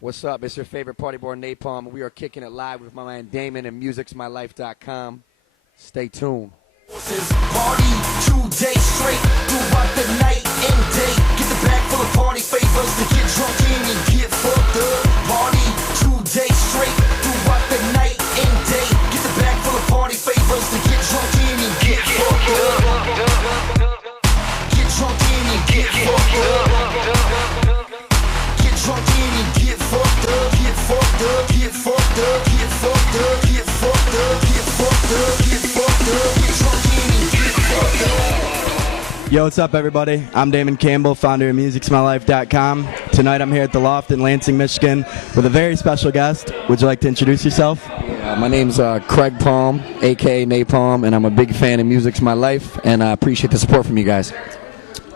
What's up? It's your favorite party boy, Napalm. We are kicking it live with my man Damon and musicsmylife.com. Stay tuned. Party 2 days straight throughout the night and day. Get the bag full of party favors to get drunk in and get fucked up. Party 2 days straight throughout the night and day. Get the bag full of party favors to get drunk in and get fucked up. Get drunk in and get fucked up. Get drunk in and get fucked up. Get fucked up. Get fucked up. Get fucked up. Get fucked up. Get fucked up. Get fucked up. Get drunk in and get fucked up. Yo, what's up, everybody? I'm Damon Campbell, founder of musicsmylife.com. Tonight I'm here at the Loft in Lansing, Michigan with a very special guest. Would you like to introduce yourself? My name's Craig Palm, a.k.a. Napalm, and I'm a big fan of Music's My Life, and I appreciate the support from you guys.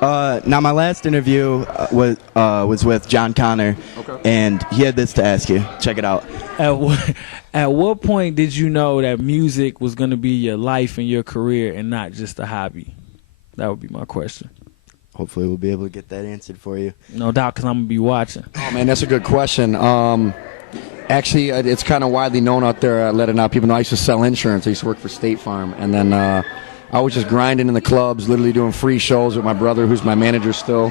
Now, my last interview was with John Connor, and he had this to ask you. Check it out. At what point did you know that music was going to be your life and your career and not just a hobby? That would be my question. Hopefully we'll be able to get that answered for you. No doubt, because I'm going to be watching. Oh, man, that's a good question. Actually, it's kind of widely known out there, letting out people know I used to sell insurance. I used to work for State Farm, and then I was just grinding in the clubs, literally doing free shows with my brother, who's my manager still.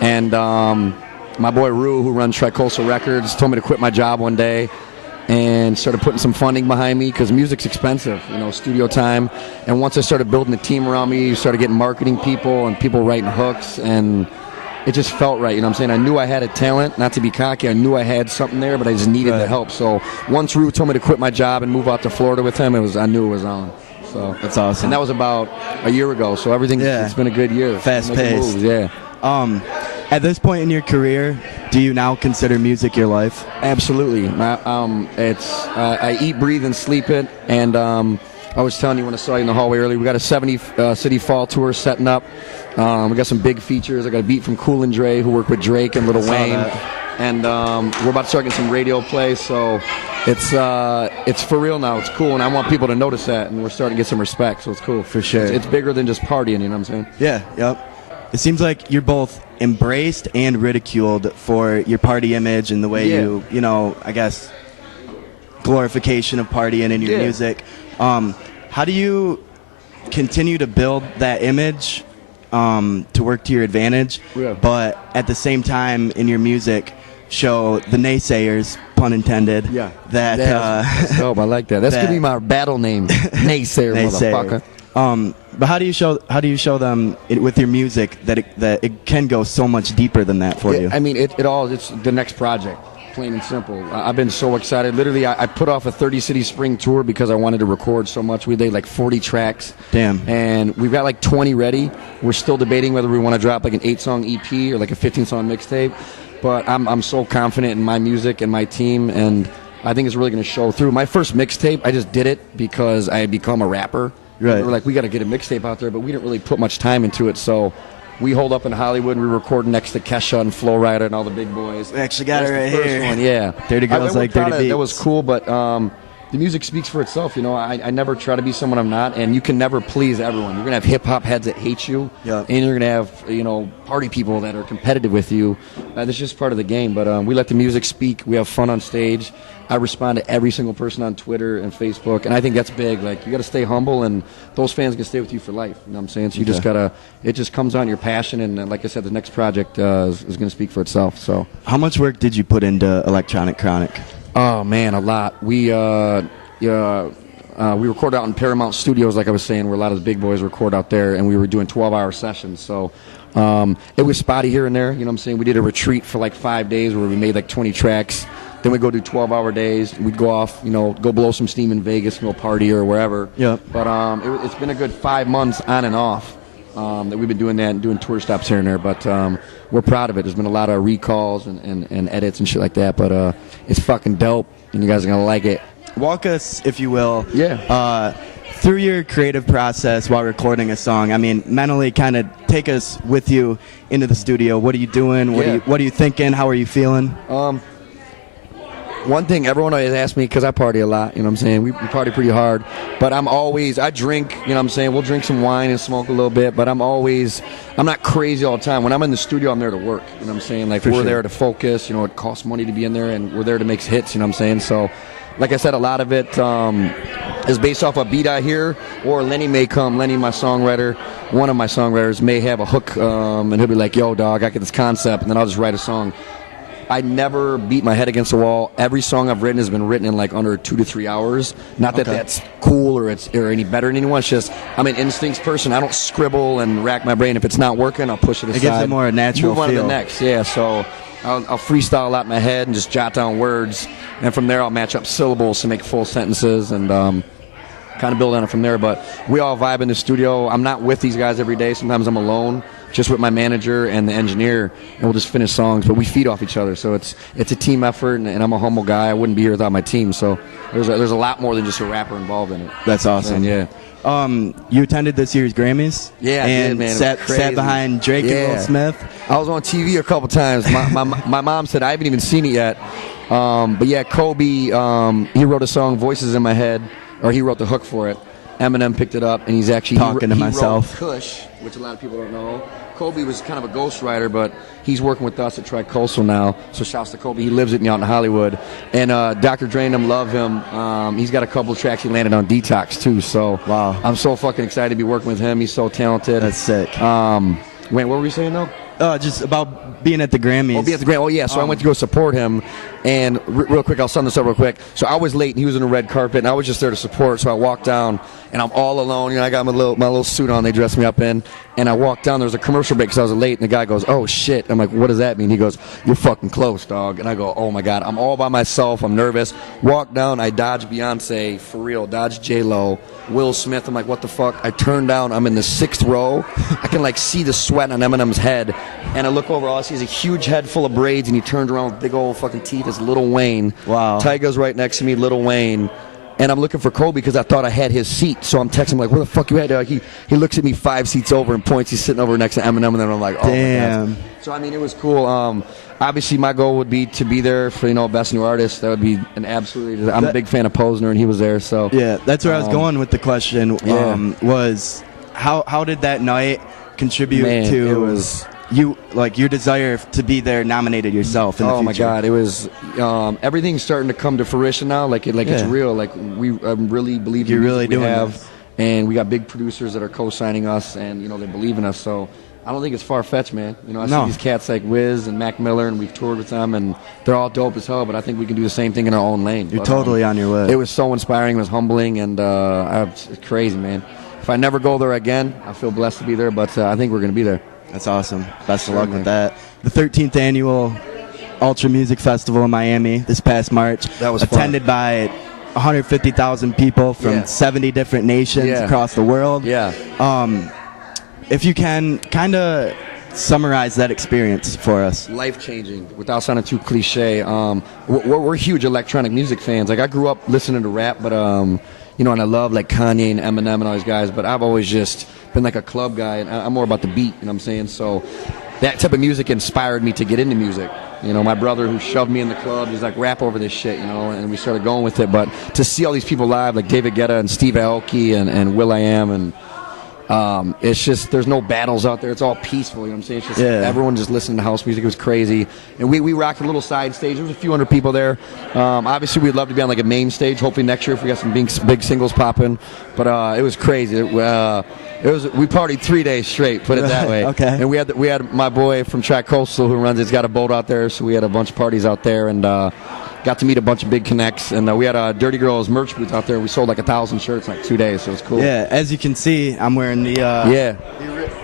And my boy Rue, who runs Tricoastal Records, told me to quit my job one day and started putting some funding behind me because music's expensive, studio time. And once I started building a team around me, started getting marketing people and people writing hooks, and it just felt right, you know what I'm saying? I knew I had a talent, not to be cocky, I knew I had something there, but I just needed the help. So once Rue told me to quit my job and move out to Florida with him, I knew it was on. So that's awesome. And that was about a year ago, so it's been a good year. Fast-paced. Yeah. At this point in your career, do you now consider music your life? Absolutely. I eat, breathe, and sleep it. And I was telling you when I saw you in the hallway earlier, we got a 70-city fall tour setting up. We got some big features. I got a beat from Cool and Dre, who worked with Drake and Lil Wayne. And we're about to start getting some radio play, so it's for real now. It's cool, and I want people to notice that, and we're starting to get some respect, so it's cool. For sure. It's bigger than just partying, you know what I'm saying? Yeah, yep. It seems like you're both embraced and ridiculed for your party image and the way I guess, glorification of partying in your music. How do you continue to build that image to work to your advantage, but at the same time in your music show the naysayers, pun intended, that dope. I like that. That's gonna be my battle name, naysayer, motherfucker. But how do you show them with your music that it can go so much deeper than that for you? I mean, it's the next project, plain and simple. I've been so excited. Literally, I put off a 30-city spring tour because I wanted to record so much. We did like 40 tracks. Damn. And we've got like 20 ready. We're still debating whether we want to drop like an 8-song EP or like a 15-song mixtape. But I'm so confident in my music and my team, and I think it's really going to show through. My first mixtape, I just did it because I had become a rapper. Right. We were like, we got to get a mixtape out there, but we didn't really put much time into it. So we hold up in Hollywood, and we record next to Kesha and Flo Rida and all the big boys. We actually got it right here. One, yeah. Dirty Girls Like Dirty Beats. That was cool, but the music speaks for itself. I never try to be someone I'm not, and you can never please everyone. You're going to have hip-hop heads that hate you, and you're going to have party people that are competitive with you. That's just part of the game, but we let the music speak. We have fun on stage. I respond to every single person on Twitter and Facebook, and I think that's big. Like, you got to stay humble, and those fans can stay with you for life. You know what I'm saying? So you just got to, it just comes on your passion, and like I said, the next project is going to speak for itself. So, how much work did you put into Electronic Chronic? Oh, man, a lot. We recorded out in Paramount Studios, like I was saying, where a lot of the big boys record out there, and we were doing 12-hour sessions. So it was spotty here and there. You know what I'm saying? We did a retreat for like 5 days where we made like 20 tracks. Then we'd go do 12-hour days. We'd go off, go blow some steam in Vegas, go party or wherever. Yeah. But it's been a good 5 months on and off that we've been doing that and doing tour stops here and there. But we're proud of it. There's been a lot of recalls and edits and shit like that. But it's fucking dope, and you guys are going to like it. Walk us, if you will, Yeah. Through your creative process while recording a song. I mean, mentally kind of take us with you into the studio. What are you doing? What are you thinking? How are you feeling? one thing everyone always asks me, because I party a lot, you know what I'm saying? We party pretty hard. But I drink, you know what I'm saying? We'll drink some wine and smoke a little bit, but I'm not crazy all the time. When I'm in the studio, I'm there to work, you know what I'm saying? Like, we're there to focus, you know, it costs money to be in there, and we're there to make hits, you know what I'm saying? So, like I said, a lot of it is based off a beat I hear, or Lenny may come. Lenny, my songwriter, one of my songwriters, may have a hook, and he'll be like, yo, dog, I get this concept, and then I'll just write a song. I never beat my head against the wall. Every song I've written has been written in like under 2 to 3 hours. Not that that's cool or any better than anyone. It's just I'm an instincts person. I don't scribble and rack my brain. If it's not working, I'll push it aside. It gives it more a natural move on feel. to the next. Yeah, so I'll freestyle a lot in my head and just jot down words, and from there I'll match up syllables to make full sentences and kind of build on it from there. But we all vibe in the studio. I'm not with these guys every day. Sometimes I'm alone, just with my manager and the engineer, and we'll just finish songs. But we feed off each other, so it's a team effort. And I'm a humble guy. I wouldn't be here without my team. So there's a lot more than just a rapper involved in it. That's awesome. And, yeah. You attended this year's Grammys. Yeah, and I did, man. Sat behind Drake and Will Smith. I was on TV a couple times. My mom said I haven't even seen it yet. But yeah, Kobe, he wrote a song, Voices in My Head, or he wrote the hook for it. Eminem picked it up, and he's actually talking to myself. Wrote Kush, which a lot of people don't know. Kobe was kind of a ghostwriter, but he's working with us at Tri-Coastal now. So shouts to Kobe. He lives with me out in Hollywood. And Dr. Dre and them love him. He's got a couple of tracks he landed on Detox, too. So wow. I'm so fucking excited to be working with him. He's so talented. That's sick. Wait, what were you saying, though? Just about being at the Grammys. Oh, being at the Grammys. Oh, yeah. So I went to go support him. And real quick, I'll sum this up real quick. So I was late, and he was in a red carpet, and I was just there to support. So I walked down, and I'm all alone. You know, I got my little suit on. They dressed me up in. And I walked down. There was a commercial break because I was late, and the guy goes, oh, shit. I'm like, what does that mean? He goes, you're fucking close, dog. And I go, oh, my God. I'm all by myself. I'm nervous. Walk down. I dodge Beyonce, for real. Dodge J-Lo. Will Smith. I'm like, what the fuck? I turn down. I'm in the 6th row. I can, like, see the sweat on Eminem's head. And I look over. All I see is a huge head full of braids, and he turned around with big old fucking teeth. It's Lil Wayne. Wow. Tyga's right next to me, Lil Wayne. And I'm looking for Kobe because I thought I had his seat. So I'm texting him like, where the fuck you at? Like, he looks at me 5 seats over and points. He's sitting over next to Eminem, and then I'm like, oh, damn. my God. So, I mean, it was cool. Obviously, my goal would be to be there for, Best New Artist. That would be an absolutely... I'm a big fan of Posner, and he was there, so... Yeah, that's where I was going with the question, was how did that night contribute to... It was... You, like, your desire to be there, nominated yourself in the future. Oh my God, it was everything's starting to come to fruition now. Like it's real. Like I really believe you're in really doing this. And we got big producers that are co-signing us, and they believe in us. So I don't think it's far-fetched, man. I see these cats like Wiz and Mac Miller, and we've toured with them, and they're all dope as hell. But I think we can do the same thing in our own lane. You're totally on your way. It was so inspiring. It was humbling, and it's crazy, man. If I never go there again, I feel blessed to be there. But I think we're gonna be there. That's awesome. Best of luck with that. The 13th annual Ultra Music Festival in Miami this past March. That was attended by 150,000 people from 70 different nations across the world. Yeah. If you can kind of summarize that experience for us. Life-changing, without sounding too cliche. We're huge electronic music fans. Like, I grew up listening to rap, but and I love like Kanye and Eminem and all these guys, but I've always just been like a club guy, and I'm more about the beat, you know what I'm saying? So that type of music inspired me to get into music. My brother who shoved me in the club, he's like, rap over this shit, and we started going with it. But to see all these people live, like David Guetta and Steve Aoki and Will.i.am, and it's just, there's no battles out there. It's all peaceful, you know what I'm saying? It's just everyone just listening to house music. It was crazy. And we rocked a little side stage. There was a few hundred people there. Obviously, we'd love to be on like a main stage, hopefully next year if we got some big singles popping. But it was crazy. We partied 3 days straight, put it that way. Okay. And we had my boy from Tri-Coastal who runs it's got a boat out there, so we had a bunch of parties out there, and got to meet a bunch of big connects, and we had a Dirty Girls merch booth out there. We sold like 1,000 shirts in like 2 days, so it was cool. Yeah, as you can see, I'm wearing the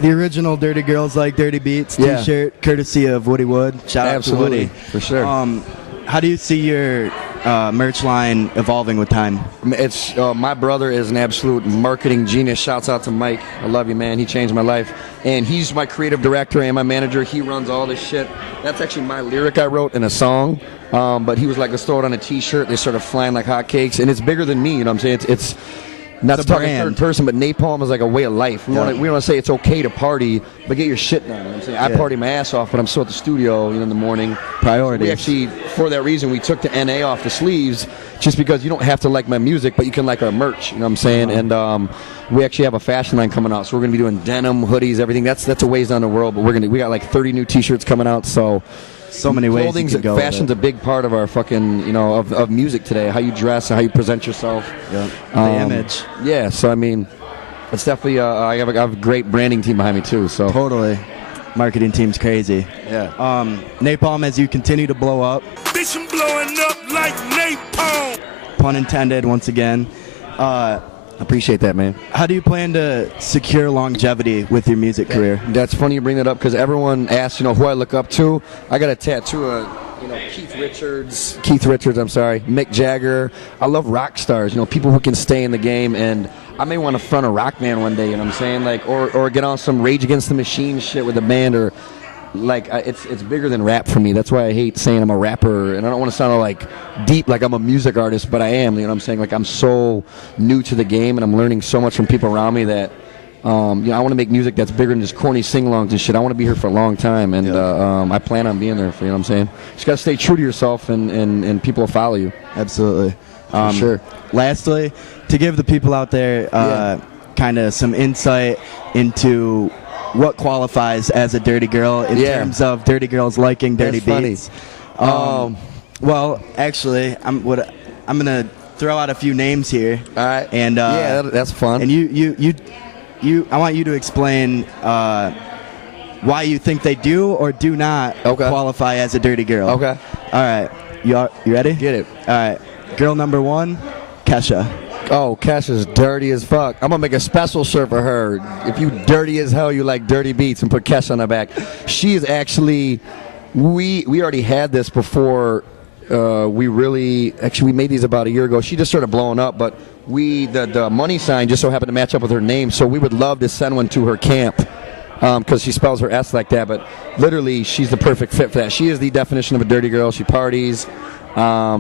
original Dirty Girls Like Dirty Beats t-shirt, courtesy of Woody Wood. Shout out to Woody. For sure. How do you see your merch line evolving with time? It's my brother is an absolute marketing genius. Shouts out to Mike. I love you, man. He changed my life. And he's my creative director and my manager. He runs all this shit. That's actually my lyric I wrote in a song. But he was like, let's throw it on a t-shirt. They started flying like hotcakes. And it's bigger than me, you know what I'm saying? Not It's to a talk in brand. third person, but napalm is like a way of life. We Yeah. want to say it's okay to party, but get your shit done. You know what I'm saying? I Yeah. party my ass off, but I'm still at the studio, in the morning. Priorities. We actually, for that reason, we took the NA off the sleeves, just because you don't have to like my music, but you can like our merch. You know what I'm saying? And we actually have a fashion line coming out, so we're gonna be doing denim, hoodies, everything. That's a ways down the world, but we got like 30 new T-shirts coming out. So many ways. Clothing's you can go fashion's with a big part of our fucking, of music today. How you dress and how you present yourself. it. The image. Yeah, so I mean, it's definitely. I have a great branding team behind me too. So Totally. Marketing team's crazy. yeah. Napalm, as you continue to blow up, Bitch, I'm blowing up like napalm. pun intended once again. Appreciate that, man. How do you plan to secure longevity with your music career? That's funny you bring that up because everyone asks, who I look up to. I got a tattoo of, Keith Richards, Mick Jagger. I love rock stars, people who can stay in the game, and I may want to front a rock band one day, you know what I'm saying? Like, or get on some Rage Against the Machine shit with a band, or like it's bigger than rap for me. That's why I hate saying I'm a rapper, and I don't want to sound like deep, like I'm a music artist, but I am. You know what I'm saying? Like, I'm so new to the game, and I'm learning so much from people around me that I want to make music that's bigger than just corny sing-alongs and shit. I want to be here for a long time, and I plan on being there. You know what I'm saying? Just gotta stay true to yourself, and people will follow you. Absolutely. For sure. Lastly, to give the people out there kind of some insight into what qualifies as a dirty girl in terms of dirty girls liking dirty That's funny. beats. Well, actually, I'm gonna throw out a few names here. All right. And that's fun. And I want you to explain why you think they do or do not qualify as a dirty girl. Okay. All right. You ready? Get it. All right. Girl number 1, Kesha. Oh, Kesha's dirty as fuck. I'm gonna make a special shirt for her. If you dirty as hell, you like dirty beats, and put Kesha on the back. She is actually. We already had this before. We made these about a year ago. She just started blowing up, but the money sign just so happened to match up with her name. So we would love to send one to her camp because she spells her S like that. But literally, she's the perfect fit for that. She is the definition of a dirty girl. She parties.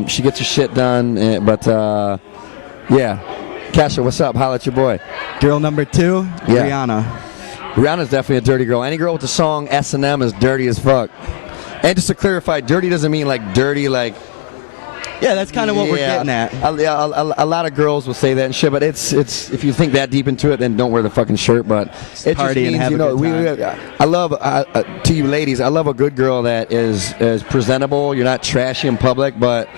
She gets her shit done. Yeah. Kesha, what's up? Holla at your boy. Girl number 2, Yeah. Rihanna. Rihanna's definitely a dirty girl. Any girl with the song S&M is dirty as fuck. And just to clarify, dirty doesn't mean like dirty, like. Yeah, that's kind of what we're getting at. A lot of girls will say that and shit, but it's if you think that deep into it, then don't wear the fucking shirt. But it Party just and means, have a good time. I love to you ladies. I love a good girl that is presentable. You're not trashy in public, but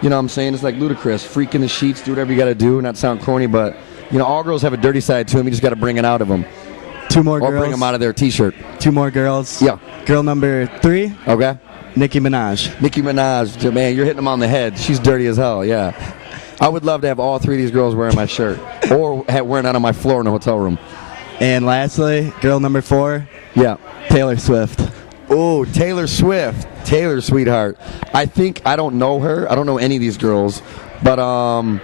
you know what I'm saying? It's like Ludacris, freak in the sheets, do whatever you got to do, not sound corny, but all girls have a dirty side to them. You just got to bring it out of them. 2 more Or girls. bring them out of their T-shirt. 2 more girls. Yeah. Girl number 3, Okay. Nicki Minaj. Nicki Minaj, man, you're hitting them on the head. She's dirty as hell, yeah. I would love to have all 3 of these girls wearing my shirt. Or wearing it on my floor in a hotel room. And lastly, girl number 4, Yeah. Taylor Swift. Oh, Taylor Swift. Taylor, sweetheart. I don't know her. I don't know any of these girls. But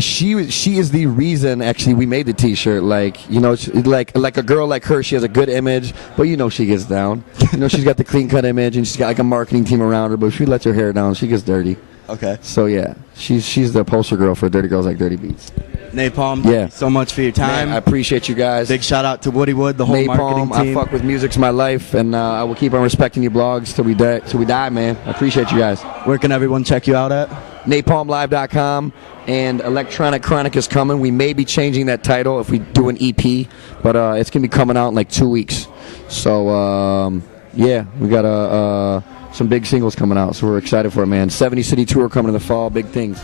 she is the reason, actually, we made the T-shirt. Like, like a girl like her, she has a good image, but she gets down. She's got the clean-cut image, and she's got like a marketing team around her, but if she lets her hair down, she gets dirty. Okay. So, yeah, she's the poster girl for dirty girls like dirty beats. Napalm, Yeah. thank you so much for your time. Man, I appreciate you guys. Big shout out to Woody Wood, the whole marketing Napalm, team. I fuck with music's my life, and I will keep on respecting you blogs till we die, man. I appreciate you guys. Where can everyone check you out at? NapalmLive.com, and Electronic Chronic is coming. We may be changing that title if we do an EP, but it's going to be coming out in like 2 weeks. So, yeah, we got some big singles coming out, so we're excited for it, man. 70 city tour coming in the fall, big things.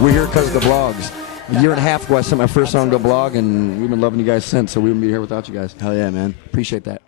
We're here because of the blogs. A year and a half ago, I sent my first song to a blog, and we've been loving you guys since, so we wouldn't be here without you guys. Hell yeah, man. Appreciate that.